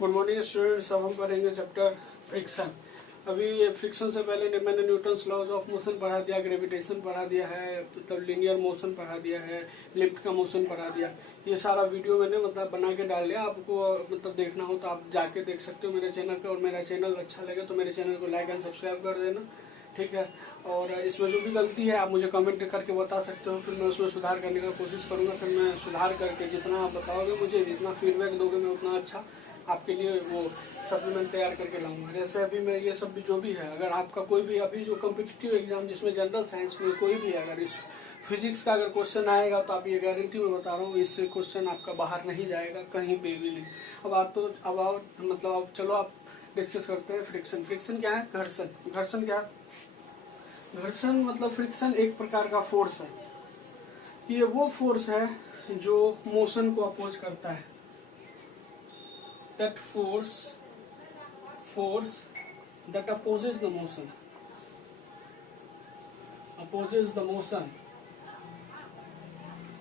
Good morning students. अब हम पढ़ेंगे चैप्टर फ्रिक्शन। अभी ये फ्रिक्शन से पहले मैंने न्यूटन्स लॉज ऑफ मोशन पढ़ा दिया, ग्रेविटेशन पढ़ा दिया है, मतलब लीनियर मोशन पढ़ा दिया है, लिफ्ट का मोशन पढ़ा दिया। ये सारा वीडियो मैंने मतलब बना के डाल दिया। आपको मतलब देखना हो तो आप जाके देख सकते हो मेरे चैनल पे। और मेरा चैनल अच्छा लगे तो मेरे चैनल को लाइक एंड सब्सक्राइब कर देना, ठीक है। और इसमें जो भी गलती है आप मुझे कमेंट करके बता सकते हो, फिर मैं उसमें सुधार करने का कोशिश करूँगा। फिर मैं सुधार करके जितना आप बताओगे मुझे, जितना फीडबैक दोगे मैं उतना अच्छा आपके लिए वो सप्लीमेंट तैयार करके लाऊंगा। जैसे अभी मैं ये सब जो भी है, अगर आपका कोई भी अभी जो कम्पिटिटिव एग्जाम जिसमें जनरल साइंस में कोई भी है, अगर इस फिजिक्स का अगर क्वेश्चन आएगा तो आप ये गारंटी मैं बता रहा हूँ इससे क्वेश्चन आपका बाहर नहीं जाएगा कहीं पे भी नहीं। अब आप मतलब अब चलो आप डिस्कस करते हैं फ्रिक्शन। फ्रिक्शन क्या है? घर्षण। घर्षण क्या है? घर्षण मतलब फ्रिक्शन एक प्रकार का फोर्स है। ये वो फोर्स है जो मोशन को अपोज करता है। That force that opposes the motion,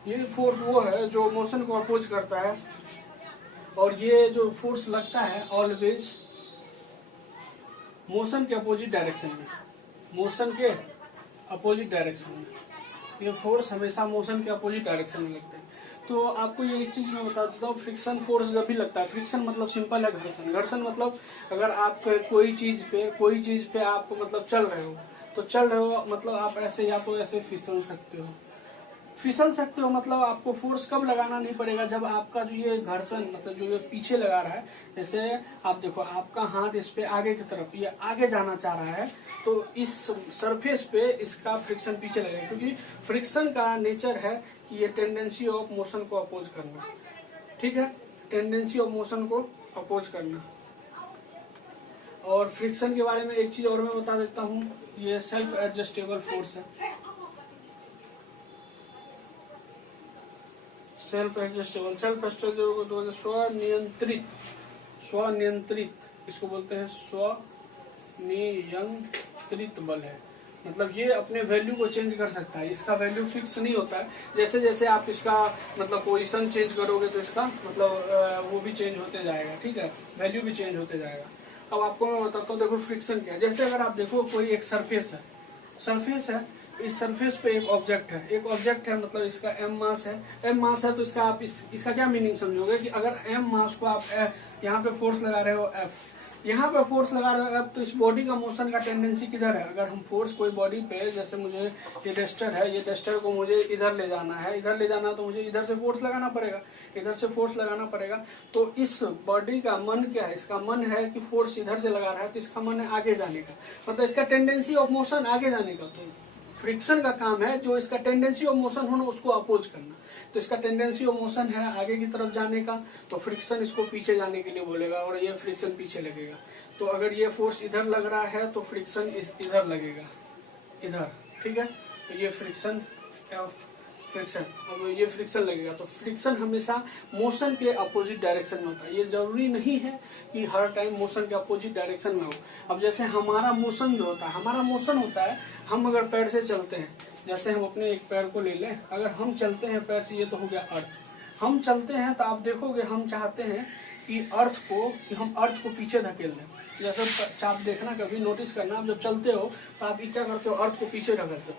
ये फोर्स वो है जो मोशन को अपोज करता है। और ये जो फोर्स लगता है ऑलवेज मोशन के अपोजिट डायरेक्शन में, मोशन के अपोजिट डायरेक्शन में। ये फोर्स हमेशा मोशन के अपोजिट डायरेक्शन में लगता है। तो आपको ये एक चीज मैं बता देता हूँ, फ्रिक्शन फोर्स जब भी लगता है, फ्रिक्शन मतलब सिंपल है घर्षण। घर्षण मतलब अगर आप कोई चीज पे आप मतलब चल रहे हो, तो चल रहे हो मतलब आप ऐसे या तो ऐसे फिसल सकते हो मतलब आपको फोर्स कब लगाना नहीं पड़ेगा, जब आपका जो ये घर्षण मतलब जो ये पीछे लगा रहा है। जैसे आप देखो आपका हाथ इस पे आगे की तरफ ये आगे जाना चाह रहा है, तो इस सरफेस पे इसका फ्रिक्शन पीछे लगेगा, क्योंकि फ्रिक्शन का नेचर है कि ये टेंडेंसी ऑफ मोशन को अपोज करना, ठीक है, टेंडेंसी ऑफ मोशन को अपोज करना। और फ्रिक्शन के बारे में एक चीज और मैं बता देता हूँ, ये सेल्फ एडजस्टेबल फोर्स है। सेल्फ एडजस्टेबल स्वनियंत्रित इसको बोलते हैं स्वनियंत्रित बल है। मतलब ये अपने वैल्यू को चेंज कर सकता है, इसका वैल्यू फिक्स नहीं होता है। जैसे जैसे आप इसका मतलब पोजीशन चेंज करोगे तो इसका मतलब वो भी चेंज होते जाएगा, ठीक है, वैल्यू भी चेंज होते जाएगा। अब आपको मैं बताता हूँ, देखो फ्रिक्शन क्या है। जैसे अगर आप देखो कोई एक सरफेस है, इस सरफेस पे एक ऑब्जेक्ट है, मतलब इसका m मास है, तो इसका आप इसका क्या मीनिंग समझोगे कि अगर m मास को आप यहाँ पे फोर्स लगा रहे हो F, यहाँ पे फोर्स लगा रहे हो F, तो इस बॉडी का मोशन का टेंडेंसी किधर है? अगर हम फोर्स कोई बॉडी पे, जैसे मुझे ये डस्टर है, ये डस्टर को मुझे इधर ले जाना तो मुझे इधर से फोर्स लगाना पड़ेगा, तो इस बॉडी का मन क्या है? इसका मन है कि फोर्स इधर से लगा रहा है, तो इसका मन है आगे जाने का, मतलब इसका टेंडेंसी ऑफ मोशन आगे जाने का। तो फ्रिक्शन का काम है जो इसका टेंडेंसी ऑफ मोशन होना उसको अपोज करना। तो इसका टेंडेंसी ऑफ मोशन है आगे की तरफ जाने का, तो फ्रिक्शन इसको पीछे जाने के लिए बोलेगा और ये फ्रिक्शन पीछे लगेगा। तो अगर ये फोर्स इधर लग रहा है तो फ्रिक्शन इधर लगेगा, इधर, ठीक है। तो ये फ्रिक्शन अब ये फ्रिक्शन लगेगा। तो फ्रिक्शन हमेशा मोशन के अपोजिट डायरेक्शन में होता है। ये जरूरी नहीं है कि हर टाइम मोशन के अपोजिट डायरेक्शन में हो। अब जैसे हमारा मोशन जो होता है, हम अगर पैर से चलते हैं, जैसे हम अपने एक पैर को ले लें, अगर हम चलते हैं पैर से, ये तो हो गया अर्थ, हम चलते हैं तो आप देखोगे हम चाहते हैं कि हम अर्थ को पीछे धकेल दें। जैसे आप देखना, कभी नोटिस करना, आप जब चलते हो तो आप क्या करते हो? अर्थ को पीछे ढकलते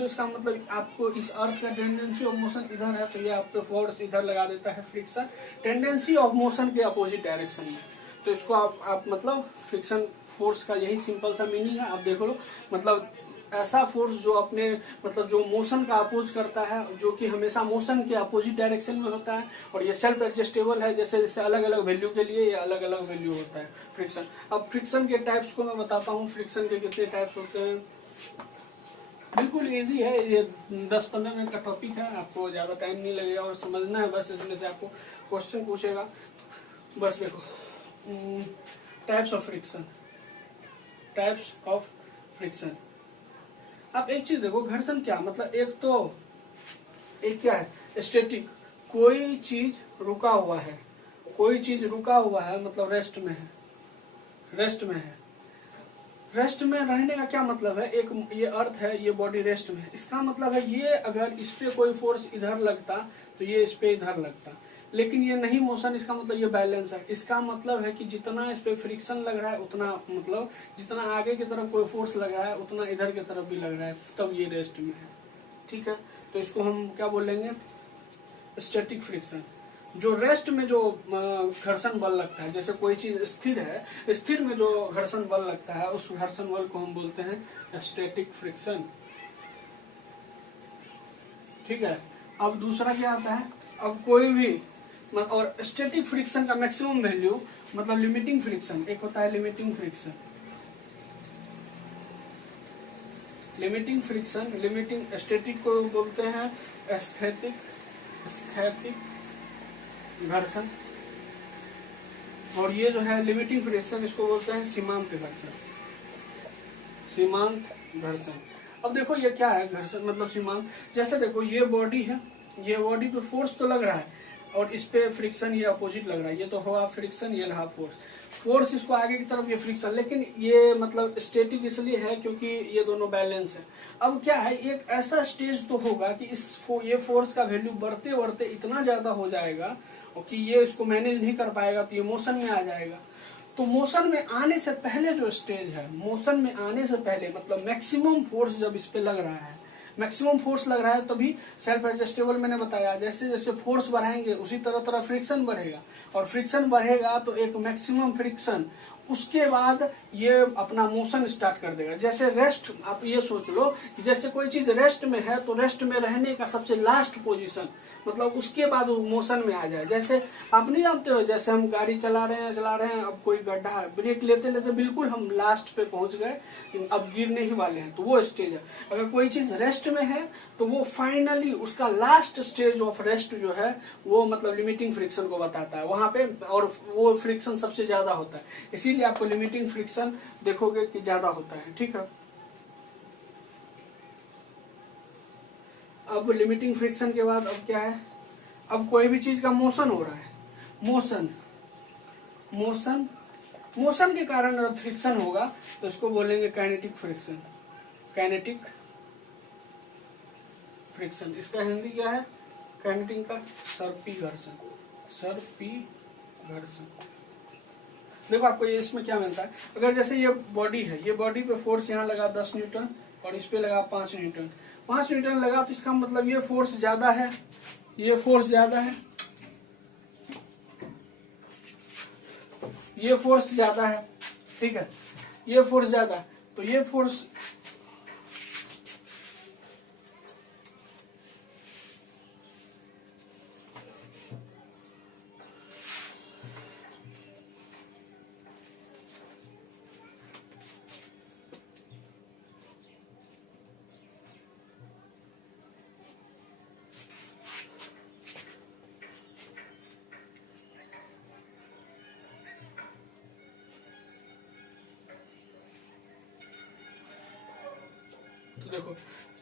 हो। इसका मतलब आपको इस अर्थ का टेंडेंसी ऑफ मोशन इधर है, तो ये आपको फोर्स इधर लगा देता है, फ्रिक्शन, टेंडेंसी ऑफ मोशन के अपोजिट डायरेक्शन में। तो इसको आप मतलब फ्रिक्शन फोर्स का यही सिंपल सा मीनिंग है। आप देख लो, मतलब ऐसा फोर्स जो अपने मतलब जो मोशन का अपोज करता है, जो कि हमेशा मोशन के अपोजिट डायरेक्शन में होता है। और ये सेल्फ एडजस्टेबल है, जैसे जैसे अलग अलग वैल्यू के लिए ये अलग अलग वैल्यू होता है फ्रिक्शन। अब फ्रिक्शन के टाइप्स को मैं बताता हूँ, फ्रिक्शन के कितने टाइप्स होते हैं। बिल्कुल इजी है, ये 10-15 मिनट का टॉपिक है, आपको ज्यादा टाइम नहीं लगेगा और समझना है बस। इसमें से आपको क्वेश्चन पूछेगा, बस देखो टाइप्स ऑफ फ्रिक्शन। अब एक चीज देखो, घर्षण क्या मतलब, एक क्या है? स्टैटिक, कोई चीज रुका हुआ है मतलब रेस्ट में है। रेस्ट में रहने का क्या मतलब है? एक ये अर्थ है, ये बॉडी रेस्ट में है, इसका मतलब है ये अगर इस पे कोई फोर्स इधर लगता तो ये इस पे इधर लगता, लेकिन ये नहीं मोशन, इसका मतलब ये बैलेंस है। इसका मतलब है कि जितना इस पे फ्रिक्शन लग रहा है उतना, मतलब जितना आगे की तरफ कोई फोर्स लग रहा है उतना इधर की तरफ भी लग रहा है, तब ये रेस्ट में है। ठीक है, तो इसको हम क्या बोलेंगे, स्टैटिक फ्रिक्शन। जो रेस्ट में जो घर्षण बल लगता है, जैसे कोई चीज स्थिर है, स्थिर में जो घर्षण बल लगता है उस घर्षण बल को हम बोलते हैं स्टैटिक फ्रिक्शन। ठीक है, अब दूसरा क्या आता है, अब कोई भी और स्टैटिक फ्रिक्शन का मैक्सिमम वैल्यू मतलब लिमिटिंग फ्रिक्शन, एक होता है limiting friction. Limiting friction, limiting static को बोलते हैं स्थैतिक घर्षण, और ये जो है लिमिटिंग फ्रिक्शन इसको बोलते हैं सीमांत घर्षण। सीमांत घर्षण। अब देखो ये क्या है घर्षण मतलब सीमांत, जैसे देखो ये बॉडी है, ये बॉडी पे फोर्स तो लग रहा है और इस पे फ्रिक्शन ये अपोजिट लग रहा है, ये तो हुआ फ्रिक्शन, ये रहा फोर्स इसको आगे की तरफ, ये फ्रिक्शन, लेकिन ये मतलब स्टैटिक इसलिए है क्योंकि ये दोनों बैलेंस है। अब क्या है, एक ऐसा स्टेज तो होगा कि ये फोर्स का वैल्यू बढ़ते बढ़ते इतना ज्यादा हो जाएगा और कि ये इसको मैनेज नहीं कर पाएगा, तो ये मोशन में आ जाएगा। तो मोशन में आने से पहले जो स्टेज है, मोशन में आने से पहले मतलब मैक्सिमम फोर्स जब इस पे लग रहा है, मैक्सिमम फोर्स लग रहा है तभी सेल्फ एडजस्टेबल मैंने बताया, जैसे जैसे फोर्स बढ़ाएंगे उसी तरह तरह फ्रिक्शन बढ़ेगा, और फ्रिक्शन बढ़ेगा तो एक मैक्सिमम फ्रिक्शन, उसके बाद ये अपना मोशन स्टार्ट कर देगा। जैसे रेस्ट, आप ये सोच लो कि जैसे कोई चीज रेस्ट में है तो रेस्ट में रहने का सबसे लास्ट पोजीशन, मतलब उसके बाद वो मोशन में आ जाए। जैसे आप नहीं जानते हो, जैसे हम गाड़ी चला रहे हैं, अब कोई गड्ढा है, ब्रेक लेते लेते बिल्कुल हम लास्ट पे पहुंच गए, अब गिरने ही वाले हैं, तो वो स्टेज है। अगर कोई चीज रेस्ट में है तो वो फाइनली उसका लास्ट स्टेज ऑफ रेस्ट जो है वो मतलब लिमिटिंग फ्रिक्शन को बताता है वहां पे, और वो फ्रिक्शन सबसे ज्यादा होता है, इसीलिए आपको लिमिटिंग फ्रिक्शन देखोगे कि ज्यादा होता है। ठीक है, अब लिमिटिंग फ्रिक्शन के बाद अब क्या है, अब कोई भी चीज का मोशन हो रहा है, मोशन के कारण अगर फ्रिक्शन होगा तो इसको बोलेंगे काइनेटिक फ्रिक्शन। काइनेटिक फ्रिक्शन, इसका हिंदी क्या है, काइनेटिक का सर्पी घर्षण। सर्पी घर्षण। देखो आपको ये इसमें क्या मिलता है, अगर जैसे ये बॉडी है, ये बॉडी पे फोर्स यहाँ लगा 10 न्यूटन और इस पे लगा 5 न्यूटन, 5 न्यूटन लगा, तो इसका मतलब ये फोर्स ज्यादा है, ये फोर्स ज्यादा है, ये फोर्स ज्यादा है। ठीक है, ये फोर्स ज्यादा है, तो ये फोर्स तो देखो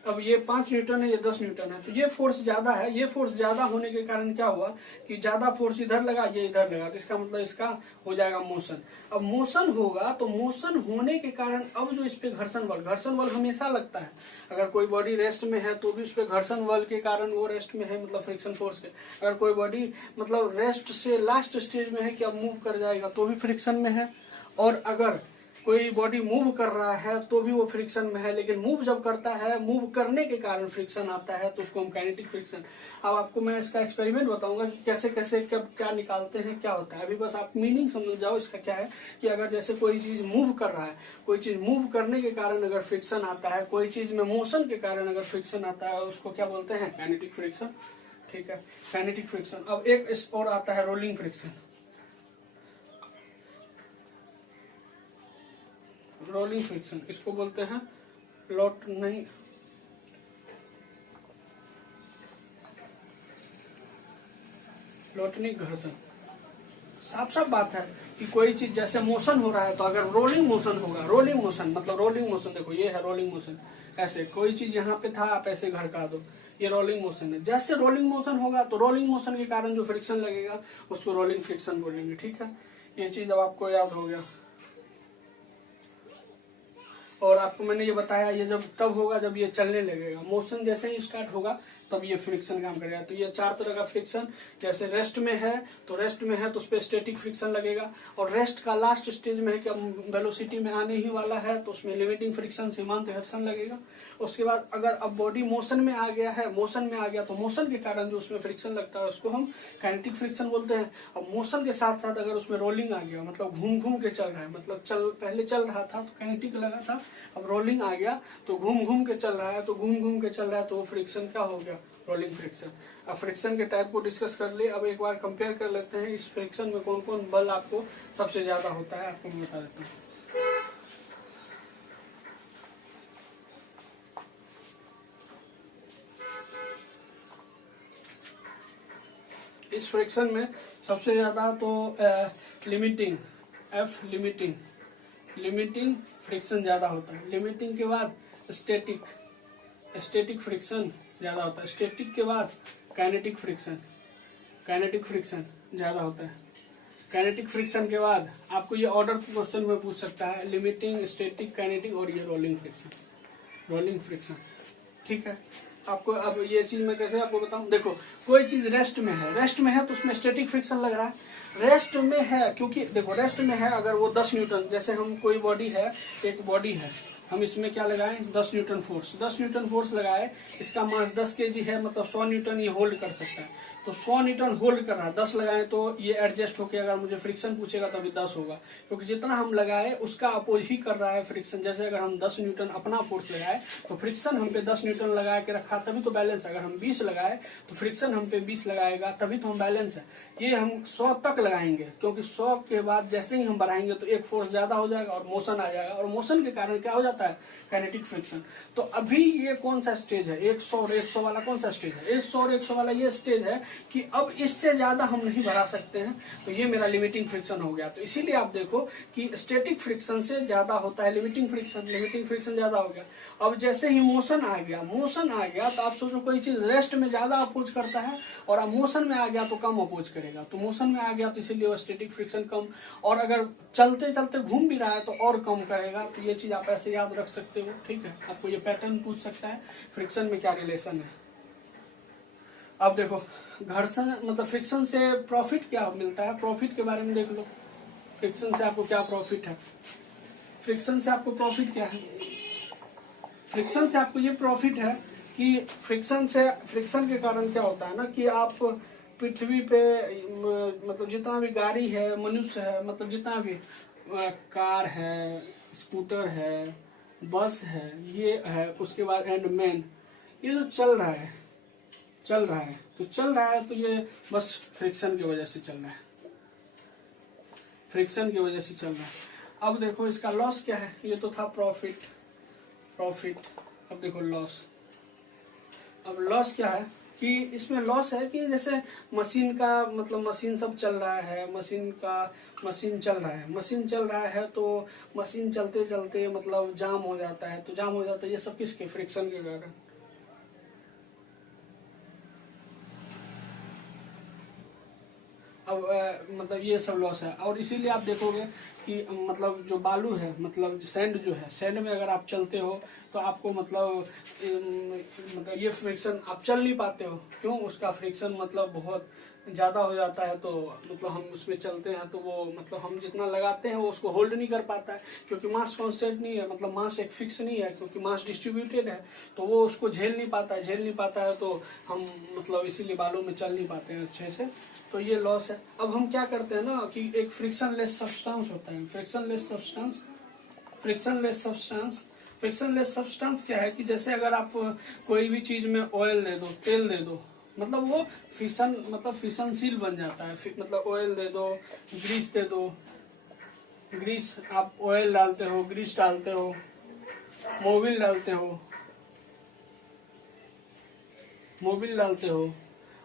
अब ये 5 न्यूटन है, ये 10 न्यूटन है, तो ये फोर्स ज्यादा है। ये फोर्स ज्यादा होने के कारण क्या हुआ कि ज्यादा फोर्स इधर लगा, ये इधर लगा, तो इसका मतलब इसका हो जाएगा मोशन। अब मोशन होगा तो मोशन होने के कारण अब जो इस पे घर्षण बल हमेशा लगता है। अगर कोई बॉडी रेस्ट में है तो भी उस पे घर्षण बल के कारण वो रेस्ट में है, मतलब फ्रिक्शन फोर्स के। अगर कोई बॉडी मतलब रेस्ट से लास्ट स्टेज में है कि अब मूव कर जाएगा तो भी फ्रिक्शन में है, और अगर कोई बॉडी मूव कर रहा है तो भी वो फ्रिक्शन में है, लेकिन मूव जब करता है, मूव करने के कारण फ्रिक्शन आता है, तो उसको हम काइनेटिक फ्रिक्शन। अब आपको मैं इसका एक्सपेरिमेंट बताऊंगा कि कैसे कैसे कब क्या निकालते हैं, क्या होता है। अभी बस आप मीनिंग समझ जाओ इसका क्या है, कि अगर जैसे कोई चीज मूव कर रहा है, कोई चीज मूव करने के कारण अगर फ्रिक्शन आता है, कोई चीज में मोशन के कारण अगर फ्रिक्शन आता है, उसको क्या बोलते हैं, काइनेटिक फ्रिक्शन। ठीक है, काइनेटिक फ्रिक्शन। अब एक और आता है रोलिंग फ्रिक्शन। रोलिंग फ्रिक्शन इसको बोलते हैं लोटनिक घर्षण। साफ साफ बात है कि कोई चीज जैसे मोशन हो रहा है, तो अगर रोलिंग मोशन होगा, रोलिंग मोशन मतलब रोलिंग मोशन, देखो ये है रोलिंग मोशन, ऐसे कोई चीज यहाँ पे था, आप ऐसे घड़का दो, ये रोलिंग मोशन है। जैसे रोलिंग मोशन होगा तो रोलिंग मोशन के कारण जो फ्रिक्शन लगेगा उसको रोलिंग फ्रिक्शन बोलेंगे। ठीक है, ये चीज अब आपको याद हो गया। और आपको मैंने ये बताया, ये जब तब होगा जब ये चलने लगेगा, मोशन जैसे ही स्टार्ट होगा तब ये फ्रिक्शन काम करेगा। तो ये 4 तरह का फ्रिक्शन, जैसे रेस्ट में है तो उस पर स्टैटिक फ्रिक्शन लगेगा, और रेस्ट का लास्ट स्टेज में है कि अब वेलोसिटी में आने ही वाला है तो उसमें लिमिटिंग फ्रिक्शन सीमांत घर्षण लगेगा। उसके बाद अगर अब बॉडी मोशन में आ गया तो मोशन के कारण जो उसमें फ्रिक्शन लगता है उसको हम काइनेटिक फ्रिक्शन बोलते हैं। अब मोशन के साथ साथ अगर उसमें रोलिंग आ गया, मतलब घूम घूम के चल रहा है, मतलब पहले चल रहा था तो काइनेटिक लगा था, अब रोलिंग आ गया तो घूम घूम के चल रहा है, तो वो फ्रिक्शन क्या हो गया, रोलिंग फ्रिक्शन। अब फ्रिक्शन के टाइप को डिस्कस कर ले। अब एक बार कंपेयर कर लेते हैं इस फ्रिक्शन में कौन कौन बल आपको सबसे ज्यादा होता है, आपको मैं बता देता हूँ। इस फ्रिक्शन में सबसे ज्यादा तो लिमिटिंग फ्रिक्शन ज्यादा होता है। लिमिटिंग के बाद स्टैटिक फ्रिक्शन ज्यादा होता है। स्टैटिक के बाद काइनेटिक फ्रिक्शन ज्यादा होता है। काइनेटिक फ्रिक्शन के बाद आपको ये ऑर्डर क्वेश्चन में पूछ सकता है, लिमिटिंग, स्टैटिक, काइनेटिक और ये रोलिंग फ्रिक्शन। ठीक है, आपको अब ये चीज मैं कैसे आपको बताऊं। देखो, कोई चीज रेस्ट में है तो उसमें स्टैटिक फ्रिक्शन लग रहा है। रेस्ट में है क्योंकि देखो, रेस्ट में है अगर वो 10 न्यूटन, जैसे हम कोई बॉडी है, एक बॉडी है, हम इसमें क्या लगाएं, 10 न्यूटन फोर्स लगाए, इसका मास 10 केजी है, मतलब 100 न्यूटन ये होल्ड कर सकता है। तो 100 न्यूटन होल्ड कर रहा है, 10 लगाए तो ये एडजस्ट होकर अगर मुझे फ्रिक्शन पूछेगा तभी 10 होगा, क्योंकि जितना हम लगाए उसका अपोज ही कर रहा है फ्रिक्शन। जैसे अगर हम 10 न्यूटन अपना फोर्स लगाए तो फ्रिक्शन हम पे 10 न्यूटन लगा के रखा तभी तो बैलेंस है। अगर हम 20 लगाए तो फ्रिक्शन हम पे 20 लगाएगा तभी तो हम बैलेंस है। ये हम 100 तक लगाएंगे, क्योंकि 100 के बाद जैसे ही हम बढ़ाएंगे तो एक फोर्स ज्यादा हो जाएगा और मोशन आ जाएगा, और मोशन के कारण क्या हो जाता है, काइनेटिक फ्रिक्शन। तो अभी ये कौन सा स्टेज है, 100 और 100 वाला कौन सा स्टेज है, 100 और 100 वाला ये स्टेज है कि अब इससे ज्यादा हम नहीं बढ़ा सकते हैं, तो ये मेरा लिमिटिंग फ्रिक्शन हो गया। तो इसीलिए आप देखो कि स्टैटिक फ्रिक्शन से ज्यादा होता है लिमिटिंग फ्रिक्शन ज्यादा हो गया। अब जैसे ही मोशन आ गया तो आप सोचो कोई चीज रेस्ट में ज्यादा अपोज करता है और अब मोशन में आ गया तो कम अपोज करेगा, तो मोशन में आ गया तो इसीलिए वो स्टैटिक फ्रिक्शन कम, और अगर चलते चलते घूम भी रहा है तो और कम करेगा। तो ये चीज आप ऐसे याद रख सकते हो। ठीक है, आपको ये पैटर्न पूछ सकता है फ्रिक्शन में क्या रिलेशन है। अब देखो, घर्षण मतलब फ्रिक्शन से प्रॉफिट क्या मिलता है, प्रॉफिट के बारे में देख लो। फ्रिक्शन से आपको क्या प्रॉफिट है, फ्रिक्शन से आपको प्रॉफिट क्या है, फ्रिक्शन से आपको ये प्रॉफिट है कि फ्रिक्शन के कारण क्या होता है ना कि आप पृथ्वी पे मतलब जितना भी गाड़ी है, मनुष्य है, मतलब जितना भी कार है, स्कूटर है, बस है, ये है, उसके बाद एंडमैन, ये जो चल रहा है तो ये बस फ्रिक्शन की वजह से चल रहा है, अब देखो इसका लॉस क्या है, ये तो था प्रॉफिट। अब देखो लॉस, अब लॉस क्या है कि इसमें लॉस है कि जैसे मशीन का मतलब मशीन सब चल रहा है, मशीन चल रहा है तो मशीन चलते चलते मतलब जाम हो जाता है, ये सब किसके, फ्रिक्शन के कारण। अब मतलब ये सब लॉस है। और इसीलिए आप देखोगे कि मतलब जो बालू है, मतलब सैंड जो है, सैंड में अगर आप चलते हो तो आपको मतलब ये फ्रिक्शन आप चल नहीं पाते हो, क्यों, उसका फ्रिक्शन मतलब बहुत ज्यादा हो जाता है। तो मतलब हम उसमें चलते हैं तो वो मतलब हम जितना लगाते हैं वो उसको होल्ड नहीं कर पाता है, क्योंकि मास कांस्टेंट नहीं है, मतलब मास एक फिक्स नहीं है, क्योंकि मास डिस्ट्रीब्यूटेड है, तो वो उसको झेल नहीं पाता है, तो हम मतलब इसीलिए बालू में चल नहीं पाते हैं अच्छे से। तो ये लॉस है। अब हम क्या करते हैं ना कि एक फ्रिक्शनलेस सब्सटेंस होता है, फ्रिक्शनलेस सब्सटेंस क्या है कि जैसे अगर आप कोई भी चीज में ऑयल दे दो, तेल दे दो, मतलब वो फिशनशील बन जाता है। मतलब ऑयल दे दो, ग्रीस दे दो, ग्रीस आप ऑयल डालते हो, ग्रीस डालते हो, मोबिल डालते हो,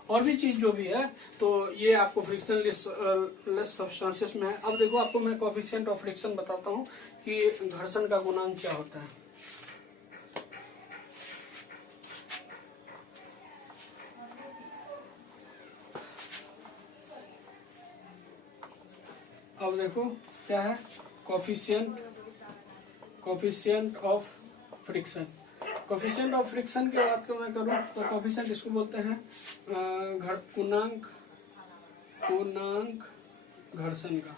और भी चीज जो भी है, तो ये आपको फ्रिक्शनलेस सब्सटेंसेस में है। अब देखो आपको मैं कोएफिशिएंट ऑफ फ्रिक्शन बताता हूँ कि घर्षण का गुणांक क्या होता है। अब देखो क्या है coefficient of friction. Coefficient of friction की बात को मैं करूँ तो कोफिशिएंट इसको बोलते हैं पूर्णांक घर्षण का।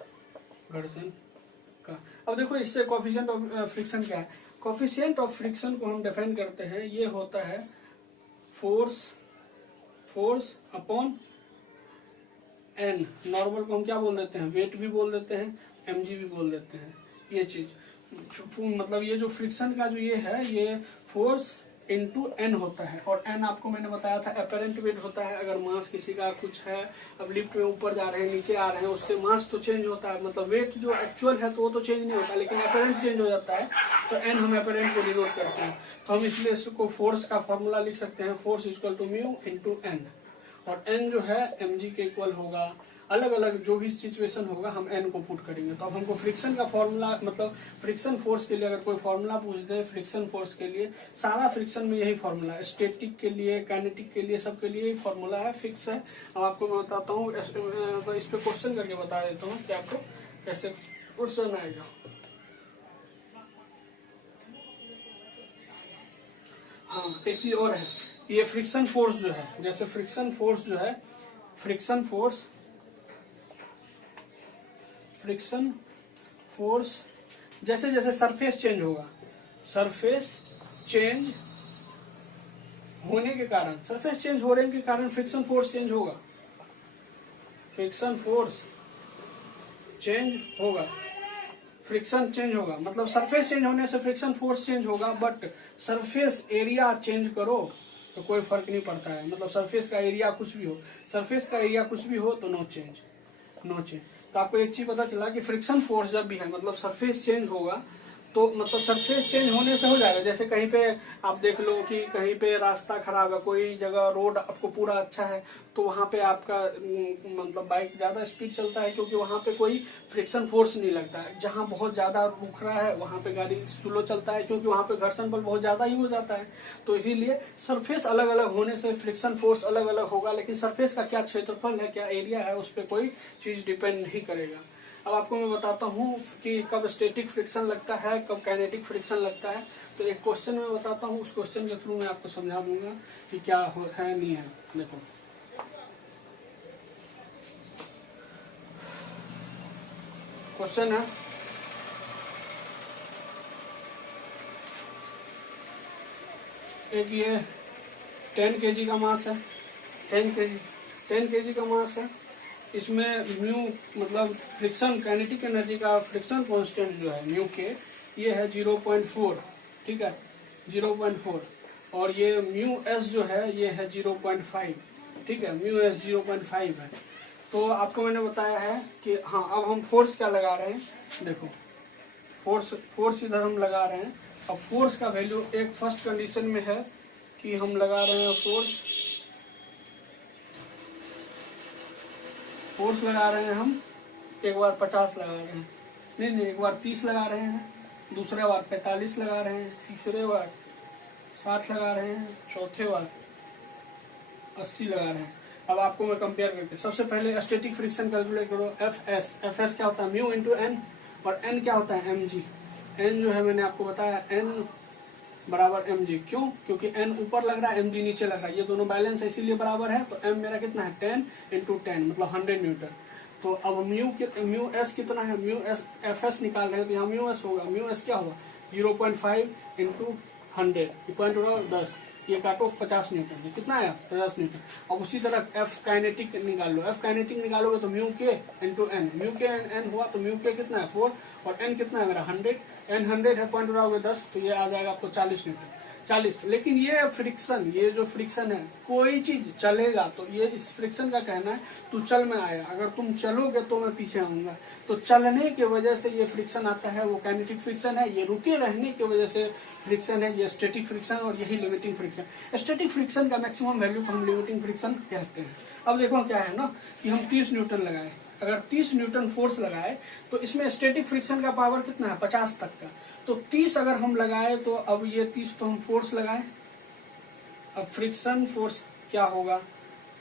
अब देखो इससे कोफिशिएंट ऑफ फ्रिक्शन क्या है। कोफिशिएंट ऑफ फ्रिक्शन को हम डिफाइन करते हैं, ये होता है फोर्स अपॉन एन। नॉर्मल को हम क्या बोल देते हैं, वेट भी बोल देते हैं, mg भी बोल देते हैं। ये चीज मतलब ये जो फ्रिक्शन का जो ये है, ये फोर्स इंटू एन होता है। और एन आपको मैंने बताया था अपेरेंट वेट होता है। अगर मास किसी का कुछ है, अब लिफ्ट में ऊपर जा रहे हैं नीचे आ रहे हैं, उससे मास तो चेंज होता है, मतलब वेट जो एक्चुअल है तो वो तो चेंज नहीं होता, लेकिन अपेरेंट चेंज हो जाता है। तो एन हम अपेरेंट को डिनोट करते हैं। तो हम इसलिए इसको फोर्स का फॉर्मूला लिख सकते हैं, force equal to mu into N. और एन जो है mg के इक्वल होगा। अलग अलग जो भी सिचुएशन होगा हम एन को पुट करेंगे। तो अब हमको फ्रिक्शन का फॉर्मूला, मतलब फ्रिक्शन फोर्स के लिए अगर कोई फॉर्मूला पूछ दे फ्रिक्शन फोर्स के लिए, सारा फ्रिक्शन में यही फॉर्मूला है। स्टैटिक के लिए, काइनेटिक के लिए, सबके लिए यही फॉर्मूला है, फिक्स है। अब आपको मैं बताता हूँ, तो इस पे क्वेश्चन करके बता देता हूँ कि आपको कैसे क्वेश्चन आएगा। हाँ, एक चीज और है, ये फ्रिक्शन फोर्स जो है, जैसे फ्रिक्शन फोर्स जो है, फ्रिक्शन फोर्स जैसे जैसे सरफेस चेंज होगा, सरफेस चेंज होने के कारण, सरफेस चेंज होने के कारण फ्रिक्शन फोर्स चेंज होगा, फ्रिक्शन फोर्स चेंज होगा, फ्रिक्शन चेंज होगा। मतलब सरफेस चेंज होने से फ्रिक्शन फोर्स चेंज होगा, बट सरफेस एरिया चेंज करो तो कोई फर्क नहीं पड़ता है। मतलब सरफेस का एरिया कुछ भी हो, सरफेस का एरिया कुछ भी हो तो नो चेंज। तो आपको एक चीज पता चला कि फ्रिक्शन फोर्स जब भी है, मतलब सरफेस चेंज होगा, तो मतलब सरफेस चेंज होने से हो जाएगा। जैसे कहीं पे आप देख लो कि कहीं पे रास्ता खराब है, कोई जगह रोड आपको पूरा अच्छा है, तो वहां पे आपका मतलब बाइक ज्यादा स्पीड चलता है, क्योंकि वहां पे कोई फ्रिक्शन फोर्स नहीं लगता है। जहां बहुत ज्यादा रुख रहा है वहां पे गाड़ी स्लो चलता है, क्योंकि वहां पे घर्षण बल बहुत ज्यादा ही हो जाता है। तो इसीलिए सरफेस अलग अलग होने से फ्रिक्शन फोर्स अलग अलग होगा, लेकिन सरफेस का क्या क्षेत्रफल है, क्या एरिया है, उस पर कोई चीज डिपेंड नहीं करेगा। अब आपको मैं बताता हूँ कि कब स्टैटिक फ्रिक्शन लगता है, कब काइनेटिक फ्रिक्शन लगता है। तो एक क्वेश्चन मैं बताता हूँ, उस क्वेश्चन के थ्रू मैं आपको समझा दूंगा कि क्या है नहीं है। देखो, क्वेश्चन है, एक ये 10 kg का मास है, 10 kg का मास है। इसमें म्यू मतलब फ्रिक्शन काइनेटिक एनर्जी का फ्रिक्शन कांस्टेंट जो है म्यू के, ये है 0.4, ठीक है 0.4। और ये म्यू एस जो है ये है 0.5, ठीक है म्यू एस 0.5 है। तो आपको मैंने बताया है कि हाँ, अब हम फोर्स क्या लगा रहे हैं, देखो फोर्स इधर हम लगा रहे हैं। अब फोर्स का वैल्यू एक फर्स्ट कंडीशन में है कि हम लगा रहे हैं फोर्स लगा रहे हैं हम, एक बार 50 लगा रहे हैं, नहीं एक बार 30 लगा रहे हैं, दूसरे बार 45 लगा रहे हैं, तीसरे बार 60 लगा रहे हैं, चौथे बार 80 लगा रहे हैं। अब आपको मैं कंपेयर करके, सबसे पहले स्टैटिक फ्रिक्शन कैलकुलेट करो। एफ एस क्या होता है, म्यू इंटू एन, और एन क्या होता है, एम जी। एन जो है मैंने आपको बताया, एन बराबर mg, क्यों, क्योंकि n ऊपर लग रहा है mg नीचे लग रहा है, ये दोनों बैलेंस है इसीलिए बराबर है। तो m मेरा कितना है 10 इंटू 10 मतलब 100 न्यूटन। तो अब म्यू एस कितना है, म्यू एस एफ एस निकाल रहे हैं तो यहाँ म्यू एस होगा, म्यू एस क्या होगा 0.5 इंटू 100, पॉइंट होगा 10, ये काटो 50 न्यूटन, ये कितना है 50 न्यूटन। अब उसी तरह एफ काइनेटिक निकाल लो, एफ काइनेटिक निकालोगे तो म्यू के इंटू एन, म्यू के एन हुआ तो म्यू के कितना है 4, और एन कितना है मेरा 100, एन 100 है, पॉइंट उड़ाओगे 10 तो ये आ जाएगा आपको 40 न्यूटन, 40। लेकिन ये फ्रिक्शन, ये जो फ्रिक्शन है, कोई चीज चलेगा तो ये इस फ्रिक्शन का कहना है तू चल में आया, अगर तुम चलोगे तो मैं पीछे आऊंगा। तो चलने की वजह से ये फ्रिक्शन आता है, वो काइनेटिक फ्रिक्शन है। ये रुके रहने की वजह से फ्रिक्शन है, ये स्टैटिक फ्रिक्शन, और यही लिमिटिंग फ्रिक्शन। स्टैटिक फ्रिक्शन का मैक्सिमम वैल्यू को हम लिमिटिंग फ्रिक्शन कहते हैं। अब देखो क्या है ना कि हम 30 न्यूटन लगाए, अगर 30 न्यूटन फोर्स लगाए तो इसमें स्टैटिक फ्रिक्शन का पावर कितना है 50 तक का। तो 30 अगर हम लगाए तो अब ये 30 तो हम फोर्स लगाए, अब फ्रिक्शन फोर्स क्या होगा,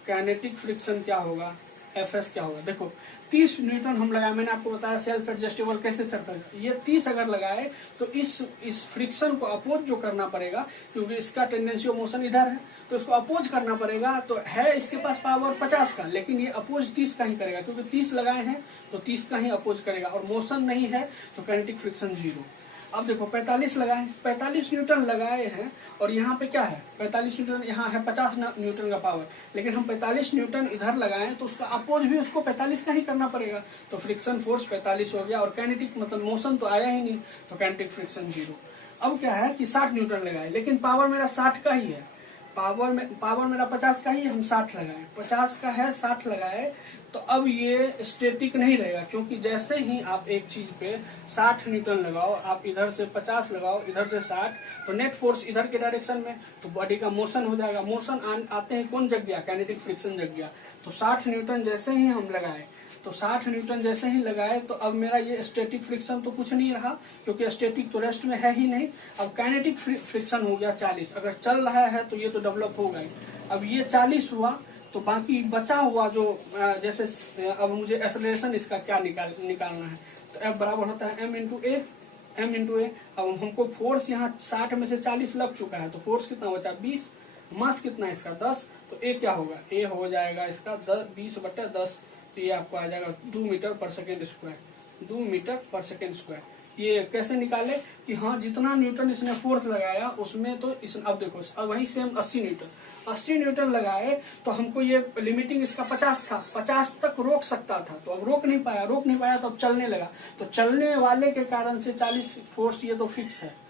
काइनेटिक फ्रिक्शन क्या होगा, Fs क्या होगा। देखो 30 न्यूटन हम लगाए, मैंने आपको बताया सेल्फ एडजस्टेबल कैसे सेट करेगा। ये 30 अगर लगाए तो इस फ्रिक्शन को अपोज जो करना पड़ेगा, क्योंकि इसका टेंडेंसी ऑफ मोशन इधर है तो इसको अपोज करना पड़ेगा। तो है इसके पास पावर 50 का, लेकिन ये अपोज 30 का ही करेगा, क्योंकि 30 लगाए हैं तो 30 का ही अपोज करेगा, और मोशन नहीं है तो काइनेटिक फ्रिक्शन 0। अब देखो 45 लगाए, 45 न्यूटन लगाए हैं, और यहाँ पे क्या है 45 न्यूटन, यहाँ है 50 न्यूटन का पावर, लेकिन हम 45 न्यूटन इधर लगाए तो उसका अपोज भी उसको 45 का ही करना पड़ेगा। तो फ्रिक्शन फोर्स 45 हो गया, और काइनेटिक मतलब मोशन तो आया ही नहीं, तो काइनेटिक फ्रिक्शन 0। अब क्या है कि 60 न्यूटन लगाए, लेकिन पावर मेरा 60 का ही है, पावर मेरा 50 का ही, हम 60 लगाए, 50 का है 60 लगाए, तो अब ये स्टेटिक नहीं रहेगा, क्योंकि जैसे ही आप एक चीज पे 60 न्यूटन लगाओ, आप इधर से 50 लगाओ, इधर से 60, तो नेट फोर्स इधर के डायरेक्शन में, तो बॉडी का मोशन हो जाएगा। मोशन आते ही कौन जग गया, काइनेटिक फ्रिक्शन जग गया। तो 60 न्यूटन जैसे ही हम लगाए, तो 60 न्यूटन जैसे ही लगाए, तो अब मेरा ये स्टैटिक फ्रिक्शन तो कुछ नहीं रहा, क्योंकि स्टैटिक तो रेस्ट में है ही नहीं। अब काइनेटिक फ्रिक्शन हो गया 40। अगर चल रहा है तो ये तो डेवलप होगा ही। अब ये 40 हुआ, तो बाकी बचा हुआ जो जैसे अब मुझे एक्सेलरेशन इसका क्या निकालना है, तो F बराबर होता है m इंटू ए। अब हमको फोर्स यहाँ 60 में से 40 लग चुका है, तो फोर्स कितना बचा 20, मास कितना है इसका 10, तो ए क्या होगा, ए हो जाएगा इसका 20/10, तो ये आपको आ जाएगा 2 मीटर पर सेकेंड स्क्वायर, 2 मीटर पर सेकेंड स्क्वायर। ये कैसे निकाले कि हाँ जितना न्यूटन इसने फोर्स लगाया उसमें तो अब देखो, अब वही सेम 80 न्यूटन लगाए, तो हमको ये लिमिटिंग इसका 50 था, 50 तक रोक सकता था, तो अब रोक नहीं पाया तो अब चलने लगा, तो चलने वाले के कारण से 40 फोर्स ये तो फिक्स है।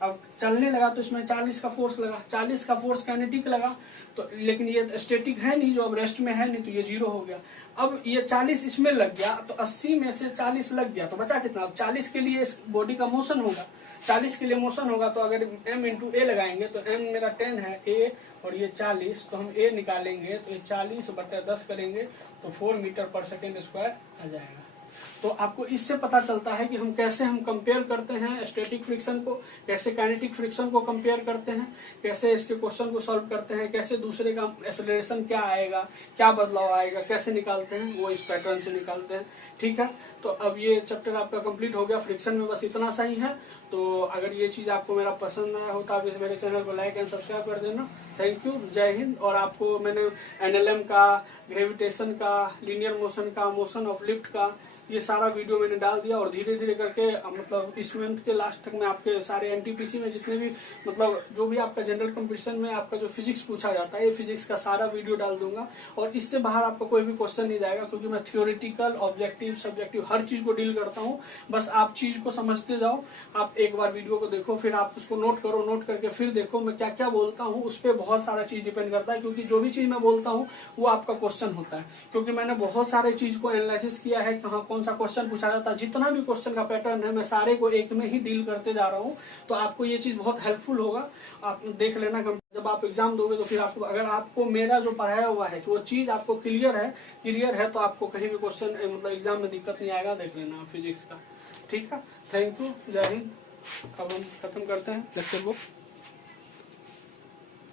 अब चलने लगा तो इसमें 40 का फोर्स लगा, 40 का फोर्स काइनेटिक लगा, तो लेकिन ये स्टैटिक है नहीं, जो अब रेस्ट में है नहीं, तो ये 0 हो गया। अब ये 40 इसमें लग गया, तो 80 में से 40 लग गया, तो बचा कितना, अब 40 के लिए इस बॉडी का मोशन होगा, 40 के लिए मोशन होगा, तो अगर m इंटू ए लगाएंगे तो m मेरा 10 है a, और ये 40, तो हम a निकालेंगे तो ये 40/10 करेंगे तो 4 मीटर पर सेकेंड स्क्वायर आ जाएगा। तो आपको इससे पता चलता है कि हम कैसे कंपेयर करते हैं स्टैटिक फ्रिक्शन को, कैसे काइनेटिक फ्रिक्शन को कंपेयर करते हैं, कैसे इसके क्वेश्चन को सॉल्व करते हैं, कैसे दूसरे का एक्सेलरेशन क्या आएगा, क्या बदलाव आएगा, कैसे निकालते हैं, वो इस पैटर्न से निकालते हैं। ठीक है, तो अब ये चैप्टर आपका कंप्लीट हो गया। फ्रिक्शन में बस इतना सा ही है। तो अगर ये चीज आपको मेरा पसंद आया हो तो आप इस मेरे चैनल को लाइक एंड सब्सक्राइब कर देना। थैंक यू, जय हिंद। और आपको मैंने एनएलएम का, ग्रेविटेशन का, लीनियर मोशन का, मोशन ऑफ लिफ्ट का, ये सारा वीडियो मैंने डाल दिया, और धीरे धीरे करके मतलब इस मंथ के लास्ट तक मैं आपके सारे एनटीपीसी में जितने भी मतलब जो भी आपका जनरल कंपटीशन में आपका जो फिजिक्स पूछा जाता है, ये फिजिक्स का सारा वीडियो डाल दूंगा, और इससे बाहर आपको कोई भी क्वेश्चन नहीं जाएगा, क्योंकि मैं थियोरिटिकल, ऑब्जेक्टिव, सब्जेक्टिव हर चीज को डील करता हूँ। बस आप चीज को समझते जाओ। आप एक बार वीडियो को देखो, फिर आप उसको नोट करो, नोट करके फिर देखो मैं क्या क्या बोलता हूँ। उस पर बहुत सारा चीज डिपेंड करता है, क्योंकि जो भी चीज मैं बोलता हूँ वो आपका क्वेश्चन होता है, क्योंकि मैंने बहुत सारे चीज को एनालिसिस किया है कि हाँ कौन सा क्वेश्चन पूछा जाता है। जितना भी क्वेश्चन का पैटर्न है मैं सारे को एक में ही डील करते जा रहा हूँ, तो आपको ये चीज बहुत हेल्पफुल होगा। आप देख लेना, जब आप एग्जाम दोगे तो फिर आपको, अगर आपको मेरा जो पढ़ाया हुआ है वो चीज आपको क्लियर है तो आपको कहीं भी क्वेश्चन मतलब एग्जाम में दिक्कत नहीं आएगा। देख लेना फिजिक्स का। ठीक है, थैंक यू, जय हिंद। अब हम खत्म करते हैं लेक्चर को।